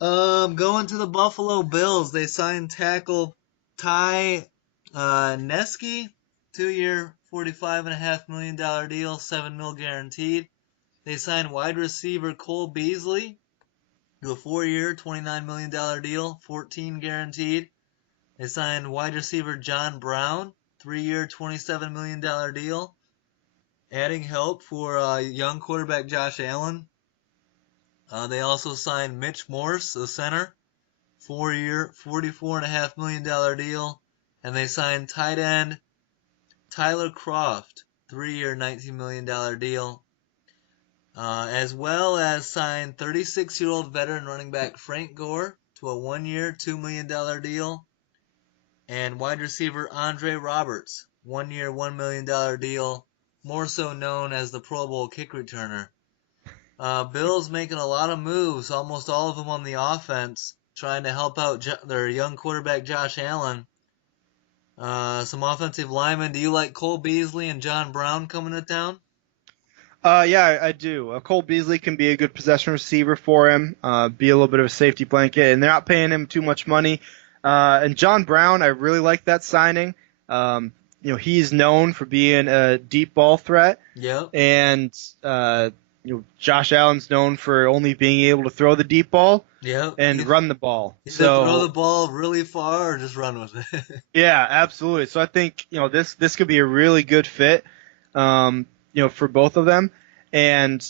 Going to the Buffalo Bills. They signed tackle Ty Neski, 2-year, $45.5 million deal, $7 million guaranteed. They signed wide receiver Cole Beasley to a 4-year, $29 million deal, 14 guaranteed. They signed wide receiver John Brown, 3-year, $27 million deal, adding help for young quarterback Josh Allen. They also signed Mitch Morse, the center, 4-year, $44.5 million deal, and they signed tight end Tyler Croft, 3-year, $19 million deal, as well as signed 36-year-old veteran running back Frank Gore to a 1-year, $2 million deal, and wide receiver Andre Roberts, 1-year, $1 million deal, more so known as the Pro Bowl kick returner. Bills making a lot of moves, almost all of them on the offense, trying to help out their young quarterback Josh Allen. Some offensive linemen. Do you like Cole Beasley and John Brown coming to town? Yeah, I do. Cole Beasley can be a good possession receiver for him, be a little bit of a safety blanket, and they're not paying him too much money. And John Brown, I really like that signing. He's known for being a deep ball threat, Yep. and Josh Allen's known for only being able to throw the deep ball Yep. and run the ball. Either throw the So ball really far or just run with it. yeah, absolutely. So I think this could be a really good fit, for both of them. And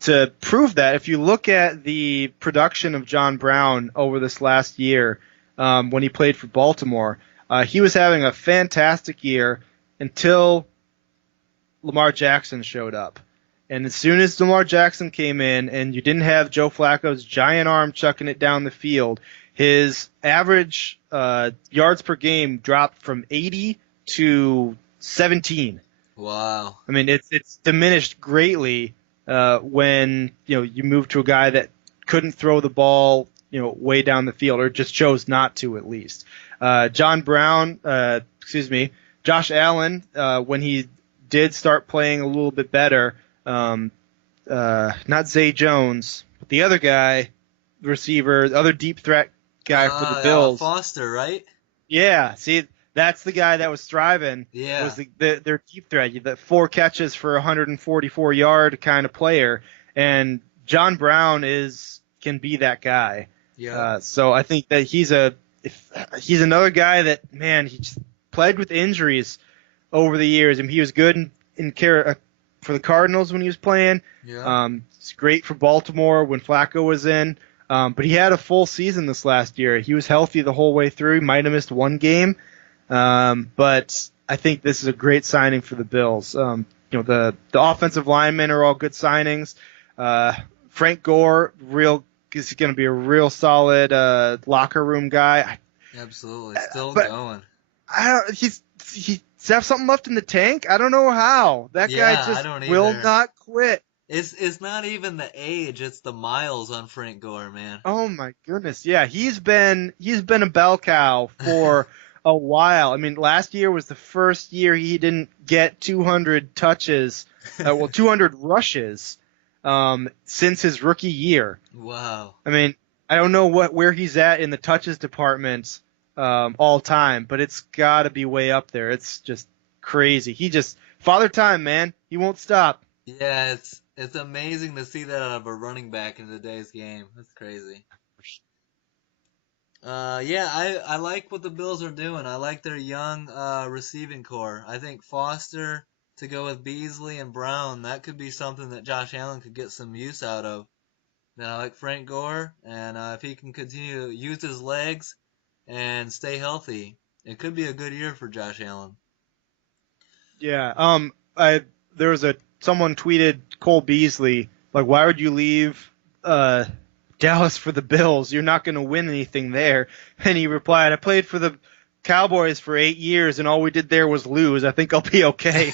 to prove that, if you look at the production of John Brown over this last year, when he played for Baltimore, he was having a fantastic year until Lamar Jackson showed up. And as soon as Lamar Jackson came in and you didn't have Joe Flacco's giant arm chucking it down the field, his average yards per game dropped from 80 to 17. Wow. I mean, it's diminished greatly when you move to a guy that couldn't throw the ball way down the field, or just chose not to at least. Josh Allen, when he did start playing a little bit better, not Zay Jones, but the other guy, the receiver, the other deep threat guy for the Bills. Foster, right? Yeah, see, that's the guy that was thriving. Yeah. Was their deep threat, the 4 catches for 144-yard kind of player, and John Brown can be that guy. Yeah. So I think that he's another guy that, man, he just played with injuries over the years, and he was good in care for the Cardinals when he was playing. Yeah. It's great for Baltimore when Flacco was in. But he had a full season this last year. He was healthy the whole way through. He might have missed one game. But I think this is a great signing for the Bills. The offensive linemen are all good signings. Frank Gore is going to be a real solid locker room guy. Absolutely. Still But going. He's have something left in the tank. I don't know how. That guy Yeah, I just don't will either. not quit. It's not even the age, it's the miles on Frank Gore, man. Oh my goodness. Yeah, he's been a bell cow for a while. I mean, last year was the first year he didn't get 200 touches, 200 rushes since his rookie year. Wow. I mean, I don't know where he's at in the touches department all time, but it's got to be way up there. It's just crazy. Father time, man. He won't stop. Yeah, it's amazing to see that out of a running back in today's game. That's crazy. Yeah, I like what the Bills are doing. I like their young receiving core. I think Foster to go with Beasley and Brown, that could be something that Josh Allen could get some use out of. Then I like Frank Gore, and if he can continue to use his legs and stay healthy, it could be a good year for Josh Allen. Yeah. There was someone tweeted Cole Beasley, like, why would you leave Dallas for the Bills? You're not going to win anything there. And he replied, I played for the Cowboys for 8 years, and all we did there was lose. I think I'll be okay.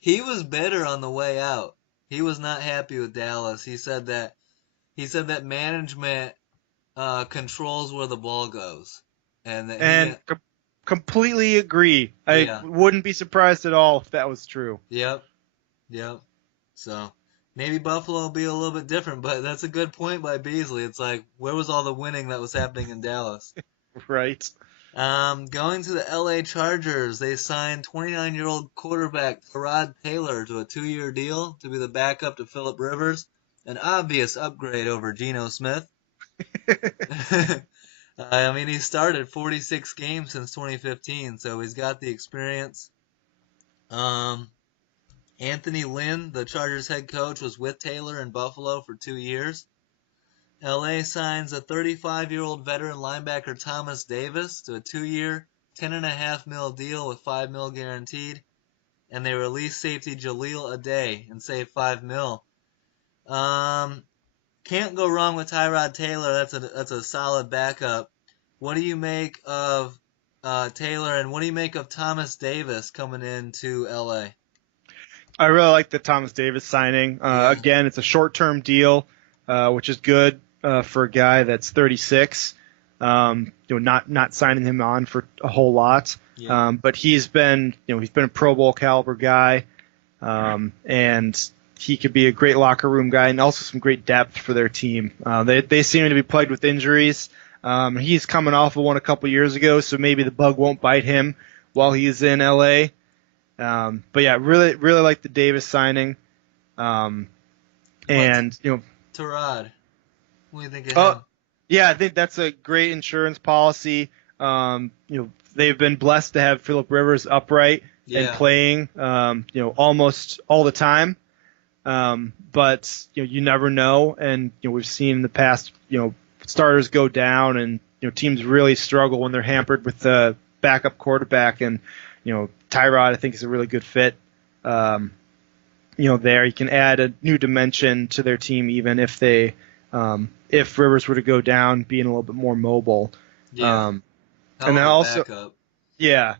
He was bitter on the way out. He was not happy with Dallas. He said that management controls where the ball goes, and that he. And completely agree. I Yeah. wouldn't be surprised at all if that was true. Yep. Yep. So, maybe Buffalo will be a little bit different, but that's a good point by Beasley. It's like, where was all the winning that was happening in Dallas? Right. Going to the LA Chargers, they signed 29-year-old quarterback Tyrod Taylor to a 2-year deal to be the backup to Phillip Rivers, an obvious upgrade over Geno Smith. I mean, he started 46 games since 2015, so he's got the experience. Um, Anthony Lynn, the Chargers head coach, was with Taylor in Buffalo for 2 years. LA signs a 35-year-old veteran linebacker Thomas Davis to a 2-year, 10.5 mil deal with 5 mil guaranteed, and they release safety Jaleel Ade and save 5 mil. Um, can't go wrong with Tyrod Taylor. That's a solid backup. What do you make of Taylor, and what do you make of Thomas Davis coming into LA? I really like the Thomas Davis signing. Yeah, Again, it's a short-term deal, which is good for a guy that's 36. Not signing him on for a whole lot. yeah, But he's been a Pro Bowl caliber guy, and he could be a great locker room guy and also some great depth for their team. They seem to be plagued with injuries. He's coming off of one a couple years ago, so maybe the bug won't bite him while he's in LA. But yeah, really, really like the Davis signing. And Tyrod. What do you think of oh him? yeah, I think that's a great insurance policy. They've been blessed to have Phillip Rivers upright and Yeah, playing, almost all the time. But you never know, and we've seen in the past, starters go down, and teams really struggle when they're hampered with the backup quarterback, and Tyrod I think is a really good fit. There you can add a new dimension to their team, even if if Rivers were to go down, being a little bit more mobile. yeah. Hell And then of a also, backup. yeah,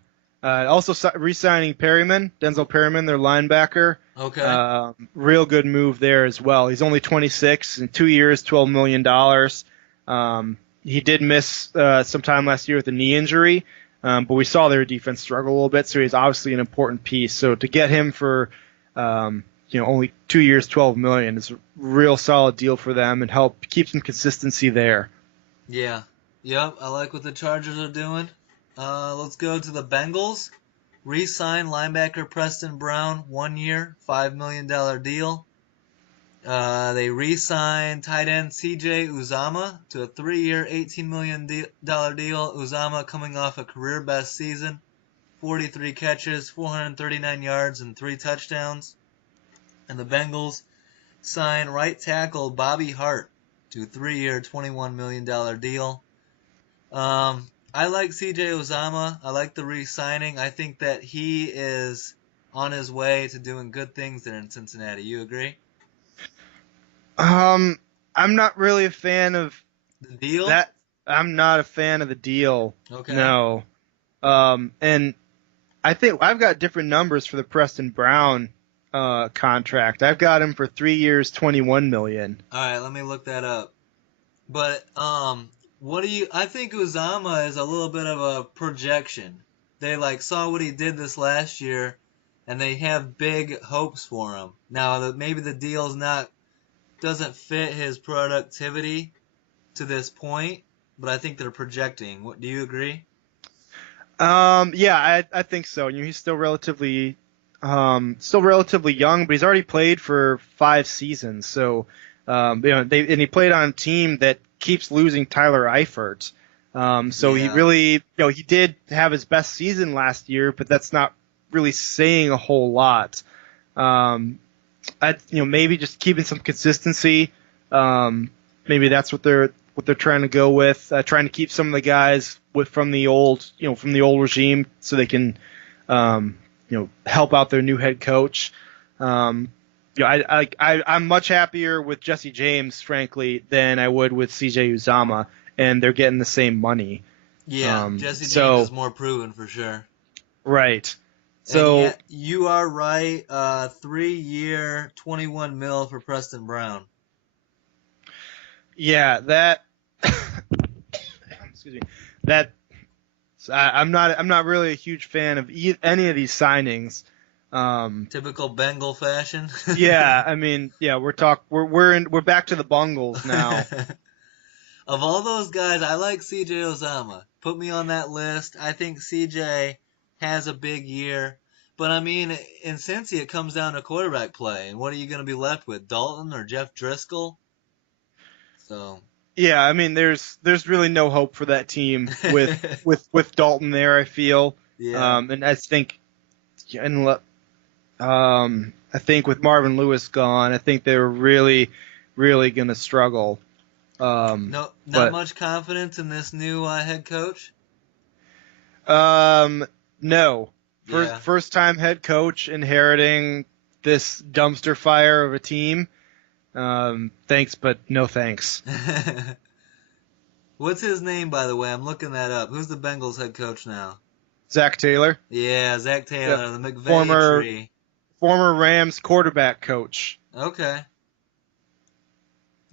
re-signing Perryman, Denzel Perryman, their linebacker. Okay. Real good move there as well. He's only 26 in 2 years, $12 million. He did miss some time last year with a knee injury, but we saw their defense struggle a little bit, so he's obviously an important piece. So to get him for only 2 years, $12 million is a real solid deal for them and help keep some consistency there. Yeah. Yep, I like what the Chargers are doing. Let's go to the Bengals. Re-sign linebacker Preston Brown, 1 year, $5 million deal. They re-signed tight end CJ Uzama to a 3-year, $18 million deal. Uzama coming off a career best season, 43 catches, 439 yards, and 3 touchdowns. And the Bengals signed right tackle Bobby Hart to a 3-year, $21 million deal. I like CJ Uzama. I like the re-signing. I think that he is on his way to doing good things there in Cincinnati. You agree? I'm not really a fan of The deal? that. I'm not a fan of the deal. Okay. No. And I think I've got different numbers for the Preston Brown contract. I've got him for 3 years, 21 million. All right, let me look that up. But what do you? I think Uzama is a little bit of a projection. They like saw what he did this last year, and they have big hopes for him. Now, maybe the deal's not doesn't fit his productivity to this point, but I think they're projecting. What do you agree? Yeah, I think so. He's still relatively young, but he's already played for 5 seasons. So, and he played on a team that keeps losing Tyler Eifert. So he Yeah, really, he did have his best season last year, but that's not really saying a whole lot. Maybe just keeping some consistency. Maybe that's what they're trying to go with, trying to keep some of the guys from the old regime, so they can, help out their new head coach. I'm much happier with Jesse James, frankly, than I would with CJ Uzama, and they're getting the same money. yeah. Jesse James So is more proven for sure. right. And So yet, you are right. 3-year, 21 mil for Preston Brown. yeah, that excuse me, that I'm not really a huge fan of any of these signings. Typical Bengal fashion. Yeah, I mean, yeah, we're back to the Bungles now. Of all those guys, I like CJ Ozama. Put me on that list. I think CJ has a big year. But I mean, in Cincy, it comes down to quarterback play. And what are you going to be left with? Dalton or Jeff Driscoll? So. Yeah, I mean, there's really no hope for that team with Dalton there. I feel, Yeah. and and I think with Marvin Lewis gone, I think they're really gonna struggle. No, not But much confidence in this new head coach. um, no, Yeah. first time head coach inheriting this dumpster fire of a team. Thanks, but no thanks. What's his name, by the way? I'm looking that up. Who's the Bengals head coach now? Zach Taylor, Yeah, Zach yep, Taylor, the McVay former tree. former Rams quarterback coach. Okay.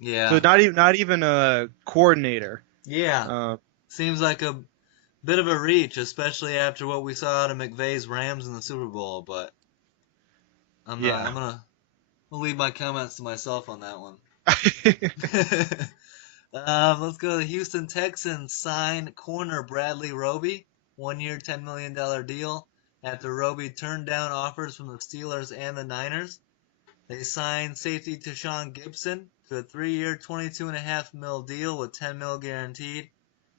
So Yeah. not even a coordinator. Yeah. Uh, Seems like a bit of a reach, especially after what we saw out of McVay's Rams in the Super Bowl. But I'm not. yeah. I'll leave my comments to myself on that one. Let's go to the Houston Texans. Sign corner Bradley Roby, 1 year, $10 million deal. After Roby turned down offers from the Steelers and the Niners, they signed safety Tashawn Gibson to a 3 year, $22.5 million deal with $10 million guaranteed,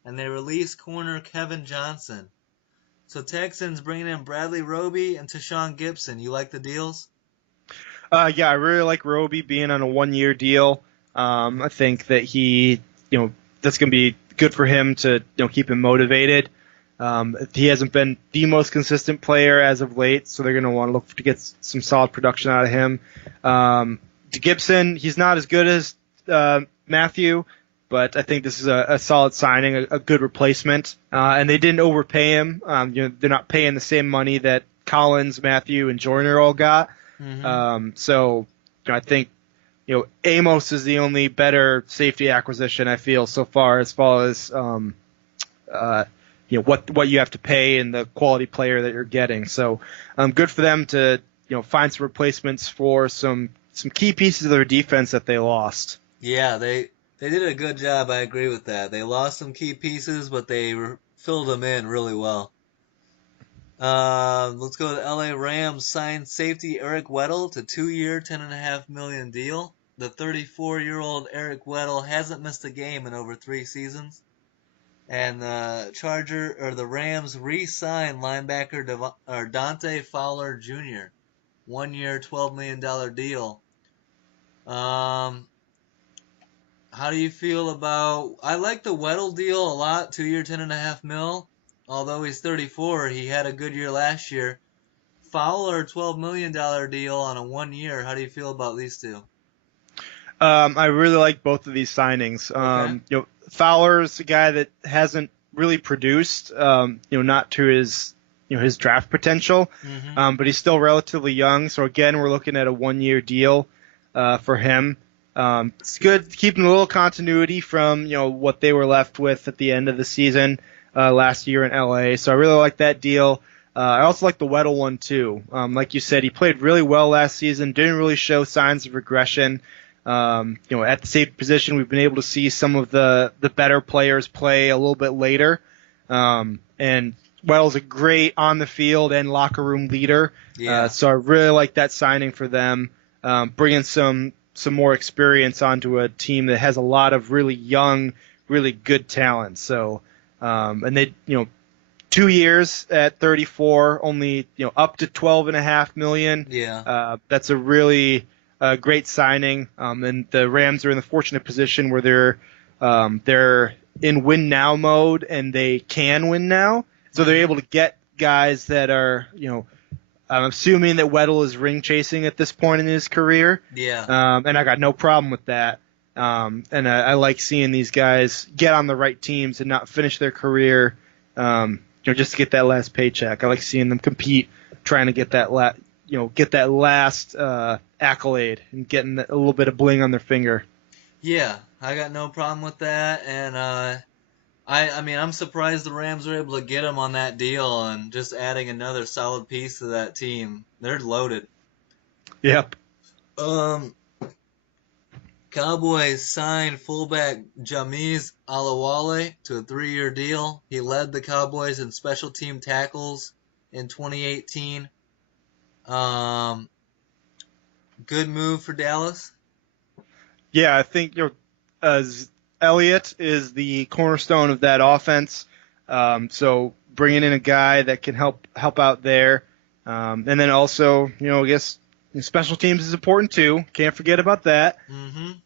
and they released corner Kevin Johnson. So Texans bringing in Bradley Roby and Tashawn Gibson. You like the deals? Yeah, I really like Roby being on a 1 year deal. I think that that's going to be good for him to, keep him motivated. He hasn't been the most consistent player as of late, so they're going to want to look to get some solid production out of him. To Gibson, he's not as good as Matthew, but I think this is a solid signing, a good replacement. And they didn't overpay him. They're not paying the same money that Collins, Matthew, and Joyner all got. Mm-hmm. So I think Amos is the only better safety acquisition I feel so far as uh, what you have to pay and the quality player that you're getting. So good for them to find some replacements for some key pieces of their defense that they lost. Yeah, they did a good job. I agree with that. They lost some key pieces, but they filled them in really well. Let's go to the LA Rams. Signed safety Eric Weddle to 2 year, $10.5 million deal. The 34-year-old Eric Weddle hasn't missed a game in over 3 seasons. And the Rams re-signed linebacker Dante Fowler Jr. 1 year, $12 million deal. Um, how do you feel about? I like the Weddle deal a lot. 2 year, $10.5 million. Although he's 34, he had a good year last year. Fowler, $12 million deal on a 1 year. How do you feel about these two? I really like both of these signings. Okay. Fowler's a guy that hasn't really produced, not to his draft potential, Mm-hmm. but he's still relatively young. So again, we're looking at a 1 year deal for him. It's good keeping a little continuity from what they were left with at the end of the season last year in LA. So I really like that deal. I also like the Weddle one too. Like you said, he played really well last season. Didn't really show signs of regression. At the safety position, we've been able to see some of the better players play a little bit later. And Weddle's a great on the field and locker room leader. Yeah. So I really like that signing for them, bringing some more experience onto a team that has a lot of really young, really good talent. So, and they, 2 years at 34, only, up to $12.5 million. Yeah. That's a really great signing. And the Rams are in the fortunate position where they're in win now mode and they can win now. So they're able to get guys that are, I'm assuming that Weddle is ring chasing at this point in his career. Yeah. And I got no problem with that. And I like seeing these guys get on the right teams and not finish their career, just to get that last paycheck. I like seeing them compete, trying to get that last accolade and getting a little bit of bling on their finger. Yeah. I got no problem with that. And I mean, I'm surprised the Rams were able to get him on that deal and just adding another solid piece to that team. They're loaded. Yep. Um, Cowboys signed fullback Jameez Alawale to a 3-year deal. He led the Cowboys in special team tackles in 2018. Um, Good move for Dallas. Yeah, I think Elliott is the cornerstone of that offense. So bringing in a guy that can help out there, and then also, I guess special teams is important too. Can't forget about that.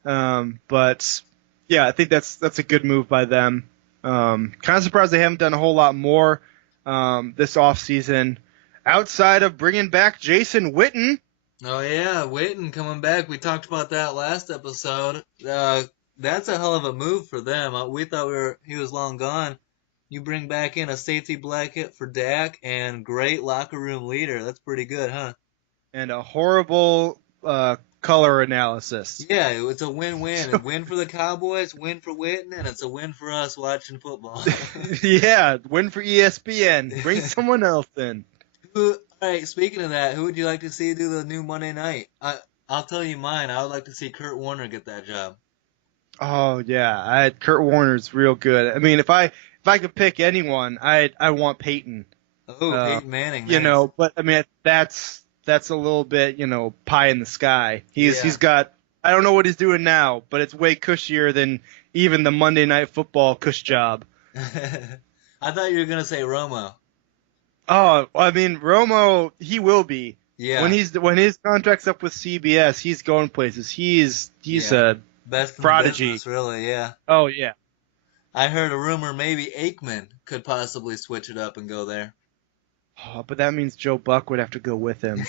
But yeah, I think that's a good move by them. Kind of surprised they haven't done a whole lot more this offseason outside of bringing back Jason Witten. Oh yeah, Waiton coming back. We talked about that last episode. That's a hell of a move for them. We thought he was long gone. You bring back in a safety blanket for Dak and great locker room leader. That's pretty good, huh? And a horrible color analysis. Yeah, it's a win-win. A win for the Cowboys, win for Witten, and it's a win for us watching football. Yeah, win for ESPN. Bring someone else in. All right, speaking of that, who would you like to see do the new Monday night? I'll tell you mine. I would like to see Kurt Warner get that job. Oh yeah, Kurt Warner's real good. I mean, if I could pick anyone, I want Peyton. Oh, Peyton Manning, nice. But I mean that's a little bit, pie in the sky. Yeah. He's got, I don't know what he's doing now, but it's way cushier than even the Monday Night Football cush job. I thought you were gonna say Romo. Oh, I mean Romo, he will be. Yeah. When his contract's up with CBS, he's going places. He's Yeah. a Best in the prodigy. business, really, yeah. Oh yeah. I heard a rumor maybe Aikman could possibly switch it up and go there. Oh, but that means Joe Buck would have to go with him.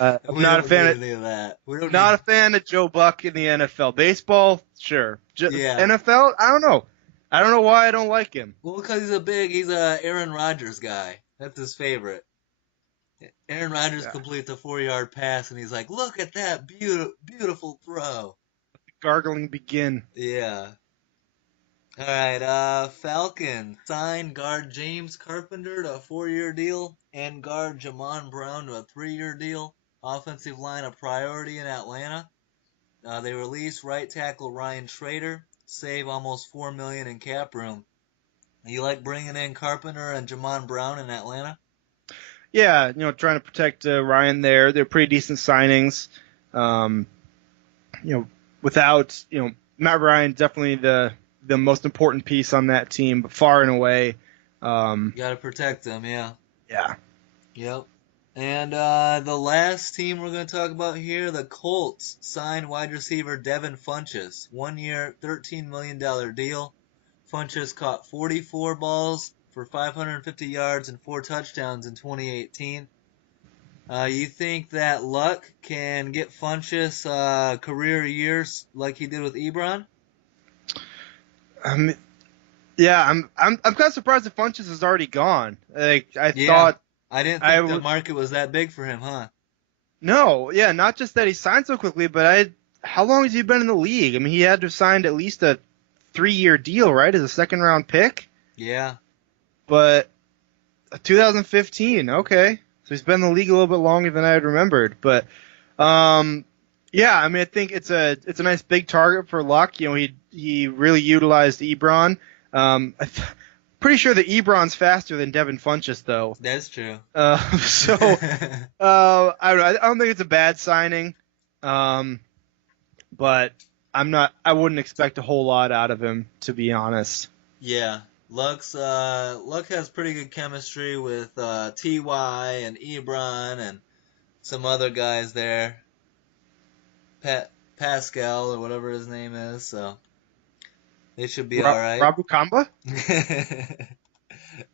I'm We not a don't fan need of any of that. We don't not need. a fan of Joe Buck in the NFL. Baseball, sure. Yeah. NFL, I don't know. I don't know why I don't like him. Well, because he's a Aaron Rodgers guy. That's his favorite. Aaron Rodgers Yeah. completes a 4-yard pass, and he's like, "Look at that beautiful throw." Gargling begin. Yeah. All right. Falcon signed guard James Carpenter to a 4-year deal and guard Jamon Brown to a 3-year deal. Offensive line a priority in Atlanta. They released right tackle Ryan Schrader, save almost $4 million in cap room. You like bringing in Carpenter and Jamon Brown in Atlanta? Yeah, trying to protect Ryan there. They're pretty decent signings. Um, without, Matt Ryan, definitely the most important piece on that team, but far and away. You got to protect them, yeah. Yeah. Yep. And the last team we're going to talk about here, the Colts signed wide receiver Devin Funchess. 1-year, $13 million deal. Funchess caught 44 balls for 550 yards and 4 touchdowns in 2018. You think that Luck can get Funchess career years like he did with Ebron? Yeah, I'm kind of surprised that Funchess is already gone. Like I Yeah. thought. I didn't think the market was that big for him, huh? No, yeah, not just that he signed so quickly, but how long has he been in the league? I mean, he had to have signed at least a 3-year deal, right, as a second-round pick? Yeah. But 2015, okay. So he's been in the league a little bit longer than I had remembered. But, yeah, I mean, I think it's a nice big target for Luck. He really utilized Ebron. Pretty sure that Ebron's faster than Devin Funchess, though. That's true. I don't think it's a bad signing. But I wouldn't expect a whole lot out of him, to be honest. Yeah. Luck has pretty good chemistry with Ty and Ebron and some other guys there. Pascal or whatever his name is, so they should be all right. Rob Kamba?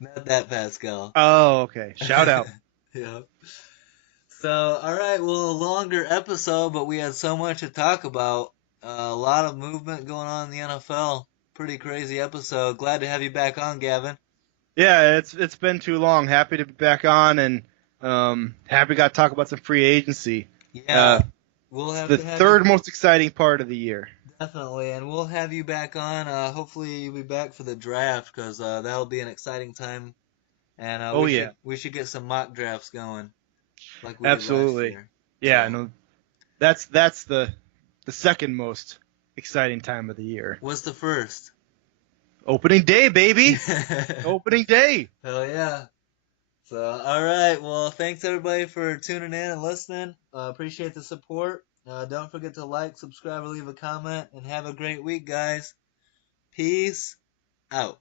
Not that Pascal. Oh, okay. Shout out. Yeah. So, all right, well, a longer episode, but we had so much to talk about. A lot of movement going on in the NFL. Pretty crazy episode. Glad to have you back on, Gavin. Yeah, it's been too long. Happy to be back on, and happy we got to talk about some free agency. Yeah, we'll have the to have third you. most exciting part of the year. Definitely, and we'll have you back on. Hopefully, you'll be back for the draft because that'll be an exciting time, and Oh yeah, we should get some mock drafts going like we did last absolutely. year. Yeah, So, no, that's the second most exciting time of the year. what's the first? Opening day, baby. Hell Opening day. yeah! So, all right. Well, thanks everybody for tuning in and listening. Appreciate the support. Don't forget to like, subscribe, or leave a comment, and have a great week, guys. Peace out.